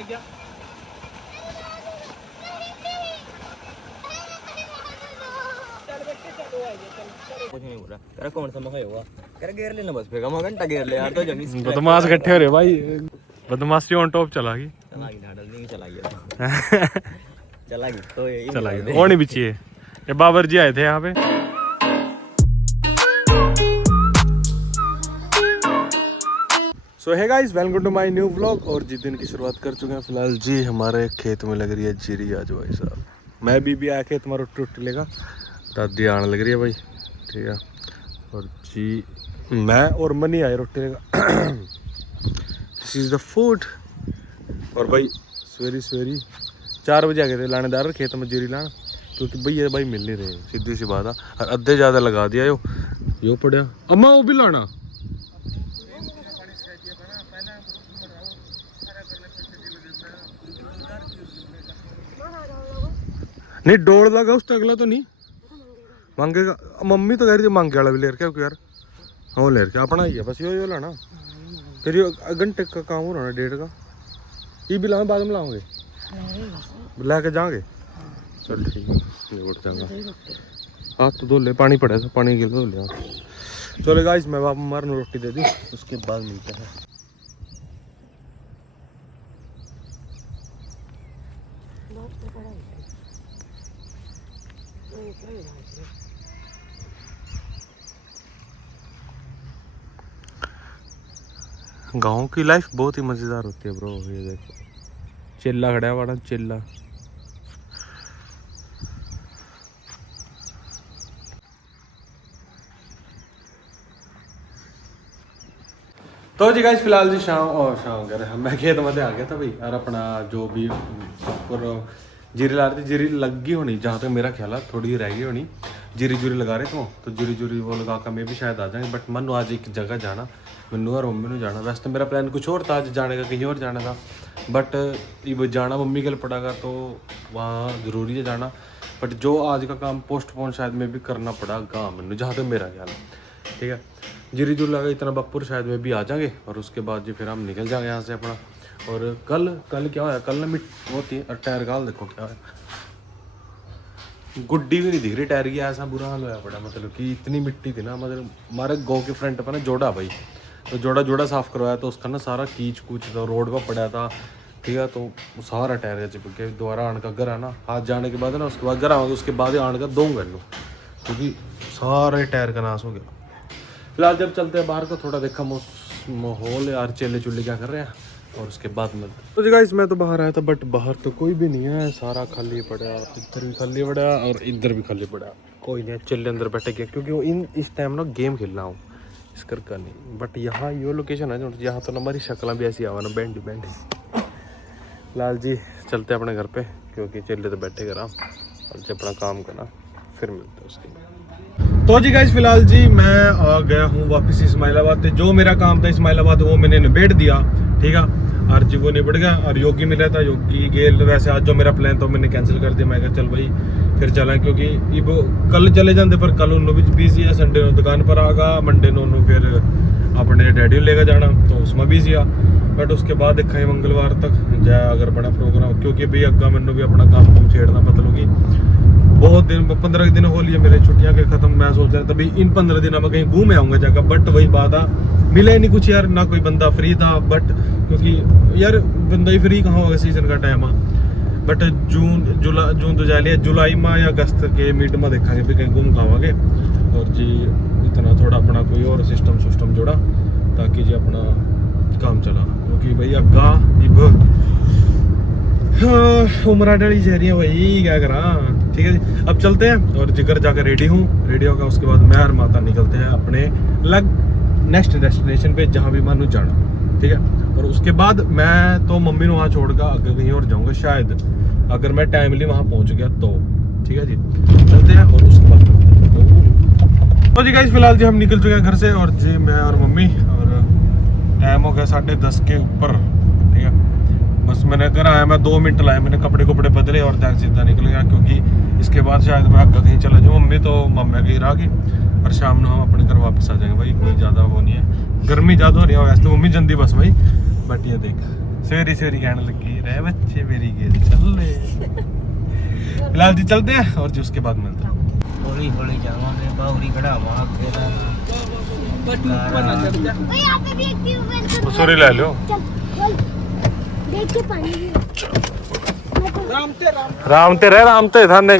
गया। कुछ नहीं बोला, कह रहा कौन सा मखा होगा, कह रहा गेर लेना बस फेंका, मैं घंटा गेर ले यार तो जमी बदमाश इकट्ठे हो रहे भाई, बदमाशी ऑन टॉप चला गई तो चला गई वो नहीं बिछी है। ये बाबर जी आए थे यहाँ पे। So hey guys, welcome to my new vlog. और जी दिन की शुरुआत कर चुके हैं फिलहाल जी। हमारे खेत में लग रही है जीरी आज भाई साहब। मैं भी आया खेत में रोटी रोटी लेगा, दादी आने लग रही है भाई, ठीक है। और जी मैं और मनी आए रोटी लेगा। This is the food. और भाई सवेरी 4 बजे आ गए थे लानेदार खेत में जीरी लाना, क्योंकि भैया भाई मिल नहीं रहे, सीधी सी बात है। और अद्धे ज़्यादा लगा दिया यो पड़ा। अम्मा वो भी लाना नहीं, डोड़ लगा उस अगला तो नहीं मांगेगा। मम्मी तो कह रही थी मांगे वाला भी ले रखा यार, वो ले रखा अपना ही है बस। यो लाना फिर घंटे का काम हो रहा है, 1.5 का। ये भी लाओ, बाद में लाओगे लेके जाओगे। चल ठीक है, उठ जाऊंगा। हाथ तो धो ले, पानी पड़ा था, पानी गिर धो लिया। चलो गाइस, मैं बाप मारने रोटी दे दी, उसके बाद मिलते हैं। गाँव की लाइफ बहुत ही मज़ेदार होती है ब्रो। ये देखो चिल्ला खड़ा है, बड़ा चिल्ला। तो जी गाइस फिलहाल जी शाम कर मैं खेत में आ गया था भाई। और अपना जो भी जीरी ला रही थी, जीरी लगी होनी जहाँ तक मेरा ख्याल है, थोड़ी रह गई होनी। जीरी जूरी लगा रहे तो जीरी वो लगा कर मैं भी शायद आ जाएंगे। बट मनु आज एक जगह जाना, मनु और मम्मी ने जाना। वैसे तो मेरा प्लान कुछ और था आज जाने का, कहीं और जाना था। बट ये जाना मम्मी के लिए पड़ेगा तो वहाँ ज़रूरी है जाना। बट जो आज का काम पोस्टपोन शायद में भी करना पड़ेगा मनु, जहाँ तक मेरा ख्याल है, ठीक है। जीरी जूरी लगा इतना बप्पुर शायद में भी आ जाएंगे। और उसके बाद जी फिर हम निकल जाएंगे यहाँ से अपना। और कल क्या होया, कल ना मिट्टी होती है और टायर गाल देखो क्या है, गुड्डी भी नहीं दिख रही टायर की। ऐसा बुरा हाल होया पड़ा, मतलब कि इतनी मिट्टी थी ना। मतलब हमारे गाँव के फ्रंट पर ना जोड़ा भाई, तो जोड़ा साफ़ करवाया तो उसका ना सारा कीच कूच था, रोड पर पड़ा था, ठीक है। तो सारा टायर चिपक गया। दोबारा आने का घर आना, हाथ जाने के बाद ना, उसके बाद घर आऊँगा, उसके बाद आने का दूँगा लो, क्योंकि सारे टायर का नाश हो गया। फिलहाल जब चलते हैं बाहर को, थोड़ा देखा माहौल यार, चेले चुल्ले क्या कर रहे हैं, और उसके बाद में तो जी गाइस मैं तो बाहर आया था। बट बाहर तो कोई भी नहीं है, सारा खाली पड़ा, इधर भी खाली पड़ा और इधर भी खाली पड़ा। कोई नहीं, चेले अंदर बैठे गए, क्योंकि वो इस टाइम ना गेम खेल रहा हूँ इस कर का नहीं। बट यहाँ यो लोकेशन है यहाँ तो ना हमारी शक्ल भी ऐसी आवा ना, बैंडी फिलहाल जी चलते हैं अपने घर पे, क्योंकि चेले तो बैठे करा और जब अपना काम करना फिर मिलते हैं उसके बाद। तो जी गाइस फिलहाल जी मैं आ गया हूँ वापस इस्माइलाबाद। जो मेरा काम था इस्माइलाबाद वो मैंने निबेड़ दिया, ठीक है। और जी वो निबड़ गया। और योगी मिला था, योगी गेल। वैसे आज जो मेरा प्लान था मैंने कैंसिल कर दिया। मैं कहा चल भाई फिर चलें, क्योंकि वो कल चले जाते, पर कल उन्होंने भी बिजी है। संडे को दुकान पर आगा, मंडे उन्होंने फिर अपने डैडी लेकर जाना, तो उसमें बिजी आ। बट उसके बाद देखा है मंगलवार तक जाए अगर बड़ा प्रोग्राम, क्योंकि भाई अग्गा मैंने भी अपना काम छेड़ना, मतलब कि बहुत दिन 15 दिन हो लिए मेरे छुट्टियां के खत्म। मैं सोच रहा था भाई इन 15 दिनों में कहीं घूमे आऊँगा जगह। बट वही बात आ, मिले नहीं कुछ यार, ना कोई बंदा फ्री था। बट क्योंकि यार बंदा ही फ्री कहाँ होगा, सीजन का टाइम आ। बट जून तो जा लिया, जुलाई में या अगस्त के मिड में देखेंगे भी कहीं घूम खावांगे। और जी इतना थोड़ा अपना कोई और सिस्टम जोड़ा, ताकि जी अपना काम चला, क्योंकि भाई अग्गा उमरा डली जा रही है भाई, क्या करा। ठीक है जी, अब चलते हैं और जिगर जाकर रेडी होगा। उसके बाद मैं और माता निकलते हैं अपने नेक्स्ट डेस्टिनेशन पे, जहाँ भी मानू जाना, ठीक है। और उसके बाद मैं तो मम्मी वहाँ छोड़कर आगे कहीं और जाऊँगा शायद, अगर मैं टाइमली वहाँ पहुँच गया तो, ठीक है जी। चलते हैं और उसके बाद तो जी गाइस फिलहाल जी हम निकल चुके हैं घर से। और जी मैं और मम्मी, और टाइम हो गया 10:30 के ऊपर, ठीक है। बस मैंने घर आया, मैं 2 मिनट लाए, मैंने कपड़े बदले और तक सीधा निकल गया, क्योंकि इसके बाद शायद मैं आगे कहीं चला जाऊँ। मम्मी तो मामा कहीं रह गई, और शाम को हम अपने घर वापस आ जाएंगे भाई। कोई ज़्यादा वो नहीं है, गर्मी ज़्यादा हो रही है वैसे तो मम्मी जल्दी बस भाई। बट ये देख सवेरी सवेरी कहने लगी रहे बच्चे मेरी गेल चल ले। फिलहाल जी चलते हैं और जी उसके बाद मिलते हैं। हौली हौली जावांगे बाउरी कढ़ावा तेरा सॉरी ले लो देख के पानी राम ते थाने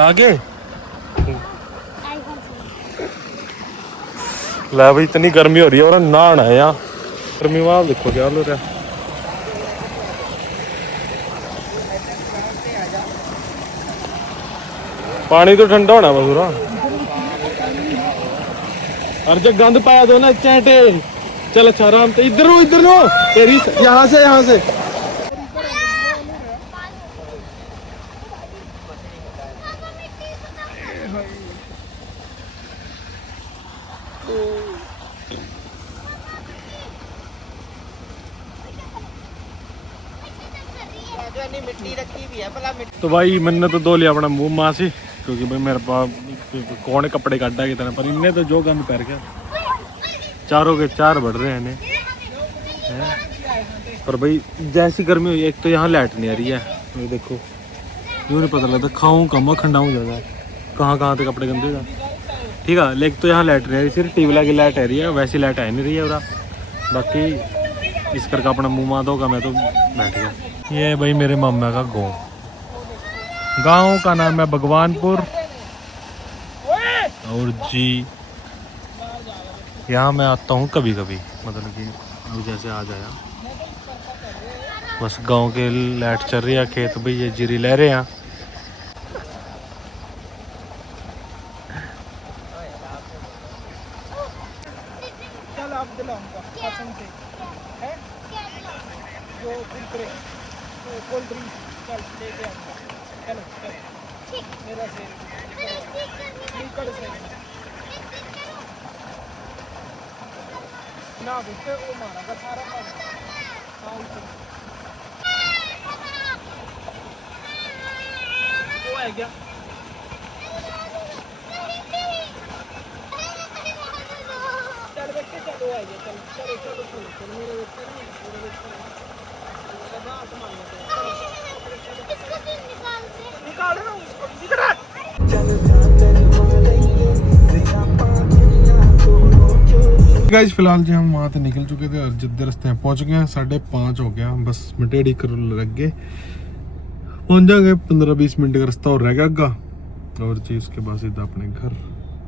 आगे ला भाई इतनी गर्मी हो रही है और नहाना है यहाँ गर्मी वहां देखो क्या हो रहा है। पानी तो ठंडा होना मसूरा और जब गंद पाया दो ना चैटे चल अच्छा आराम से इधर नो तेरी यहाँ से तो भाई मैंने तो धो लिया अपना मुंह मां से क्योंकि भाई मेरे पास कौन कपड़े काटा कितना पर इनने तो जो गंद पैर गया चारों के चार बढ़ रहे हैं इन्हें पर भाई जैसी गर्मी हुई एक तो यहाँ लाइट नहीं आ रही है ये देखो यूँ नहीं पता लगता खाऊं कम खंडाऊँ ज़्यादा कहाँ तक कपड़े गंदे ठीक है लेकिन तो यहाँ लाइट नहीं आ रही सिर्फ टीवी की लाइट आ रही है वैसी लाइट आ नहीं रही है और बाकी इस करके अपना मुँह माँ धोगा मैं तो बैठ गया। ये भाई मेरे मामा का गाँव का नाम है भगवानपुर और जी यहाँ मैं आता हूँ कभी कभी मतलब कि अभी जैसे आ जाया बस गांव के लाइट चल रही है खेत भाई ये जीरी ले रहे हैं। गाइस फिलहाल जी हम वहाँ से निकल चुके थे और जिद्दे रास्ते पहुँच गए हैं 5:30 हो गया बस मटेड़ी कर लग गए पहुँच जाएंगे 15-20 मिनट का रास्ता और रह गया आगा और जी उसके बाद सीधा अपने घर।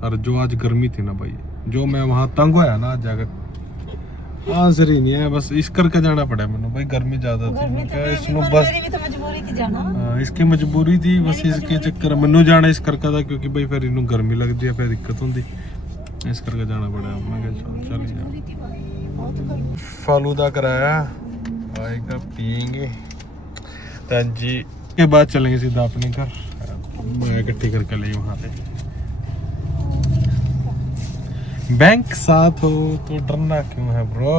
और जो आज गर्मी थी ना भाई जो मैं वहाँ तंग होया ना आज जाकर सर ही नहीं है बस इस करके जाना पड़ा मैंने भाई गर्मी ज्यादा थी इसमें बस इसकी मजबूरी थी बस इसके चक्कर मैनू जाना इस करके था क्योंकि भाई फिर इनू गर्मी लगती है फिर दिक्कत होती इस करके जाना पड़ा। मैं चल फालूदा कराया आएगा पियेंगे जी के बाद चलेंगे सीधा अपने घर मैं इकट्ठी करके ले वहाँ पे। बैंक साथ हो तो डरना क्यों है ब्रो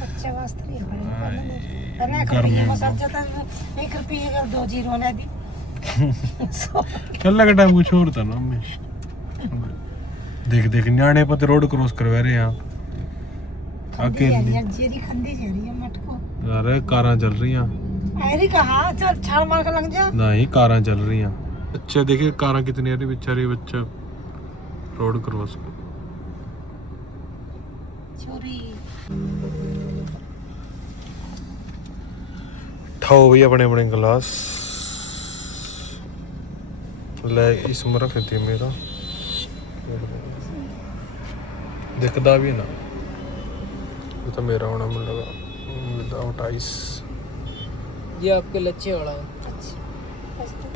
बच्चे वास्ते कल का टाइम कुछ और था ना देख न्याणे पर रोड क्रॉस करवा रहे हैं अकेले अरे कारां चल रही हैं नहीं कारां चल रही हैं बच्चे देखिए कारां कितनी आ रही बेचारी बच्चा रोड क्रॉस ठाओ भी अपने अपने गिलास ले इसमें रख दी मेरा दिखता भी ना ये तो मेरा होना मुझे लगा विदाउट आइस ये आपके लच्छे वाला है।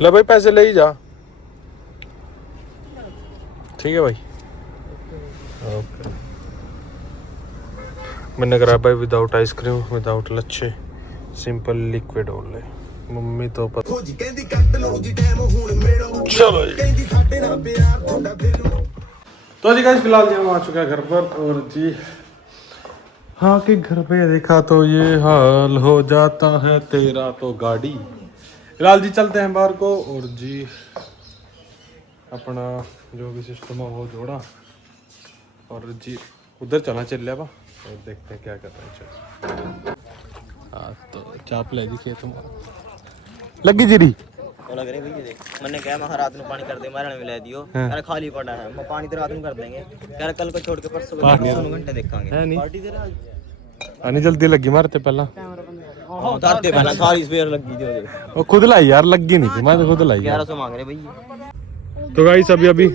ले भाई पैसे ले ही जा ठीक है भाई ओके मैंने करा भाई विदाउट आइसक्रीम विदाउट लच्छे सिंपल लिक्विड ओनली मम्मी तो पता चलो तो जी गाइस फिलहाल हम आ चुके हैं घर पर और जी हाँ कि घर पे देखा तो ये हाल हो जाता है तेरा तो गाड़ी। फिलहाल जी चलते हैं बाहर को और जी अपना जो भी सिस्टम है वो जोड़ा और जी उधर चला चल लिया और देखते हैं क्या कर रहे हैं। चल हाँ तो चाप ले दी खेत में लगी जीरी तो लग रही भैया देख मैंने कहा मैं रात में पानी कर दे मारने में ले दियो यार खाली पड़ा है मैं पानी तो रात में कर देंगे यार कल को छोड़ के परसों को 2 घंटे देखेंगे है नहीं पार्टी तेरा आज आनी जल्दी लगी मारते पहला उतारते पहला सारी स्पेयर लगी जो देख वो खुद लाई यार लगी नहीं थी मैं तो खुद लाई 1100 मांग रहे भैया तो गाइस अभी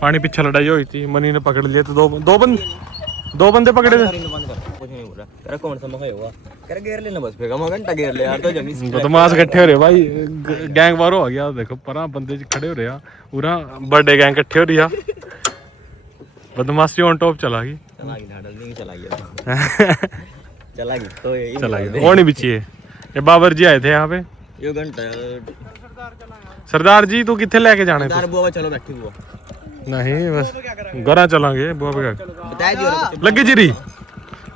पानी पीछे लड़ाई हुई थी मनी ने पकड़ लिया तो दो बंदे पकड़े थे बंद कर कुछ नहीं बोल रहा तेरा कौन सा मखा होगा कर घेर लेना बस फेगा मैं घंटा घेर ले यार तो जमी बदमाश इकट्ठे हो रहे भाई गैंग वारो हो गया देखो परा बंदे खड़े हो रहे हैं पूरा बर्थडे गैंग इकट्ठे हो रही है बदमाशी ऑन टॉप चला गई नहीं चलागी चलागी तो यही चला गया और नहीं बिछी है ये बाबर जी आए थे यहाँ पे यो घंटा सरदार जी तू कितने लेके जाने यार बुआ चलो बैठी बुआ नहीं बस घरा चलांगे बुआ पे बता दियो लगी जीरी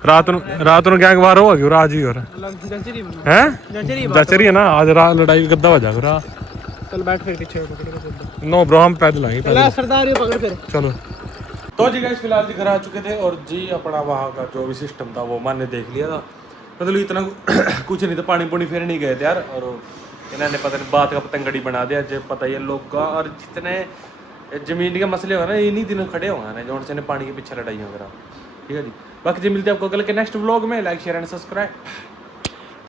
रात ਨੂੰ गैंग वार हो गई राज ही और हैं जचरी है ना आज रात लड़ाई गद्दा हो जा फिर चल बैठ फिर पीछे पकड़ नो ब्रो हम पैदल आएंगे पैदल सरदार ये पकड़ फिर चलो तो जी गाइस फिलहाल जी घर आ चुके थे और जी अपना वहाँ का जो भी सिस्टम था वो मैंने देख लिया था मतलब इतना कुछ नहीं था पानी पुनी फिर नहीं गए थे यार और इन्होंने पता नहीं बात का पतंगड़ी बना दिया जो पता ही है लोग का और जितने जमीन के मसले हो ना इन्हीं दिनों खड़े होंगे ना जो से पानी के पीछे लड़ाई वगैरह ठीक है जी बाकी जी मिलते हैं आपको कल के नेक्स्ट व्लॉग में लाइक शेयर एंड सब्सक्राइब